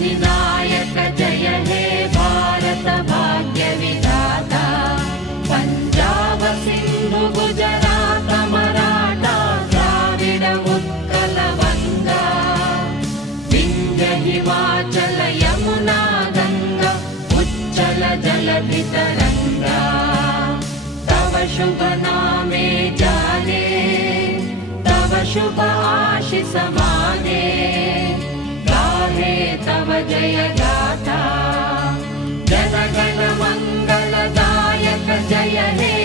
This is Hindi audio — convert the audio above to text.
अधिनायक जय हे भारत भाग्य विधाता पंजाब सिंधु गुजरात मराठा द्राविड उत्कल गंगा विंध्य हिमाचल यमुना गंगा उच्चल जलधि तरंगा तव शुभ नामे जाने तव शुभ आशीष माने गाहे तव जय गाथा जन गण मंगलदायक जय हे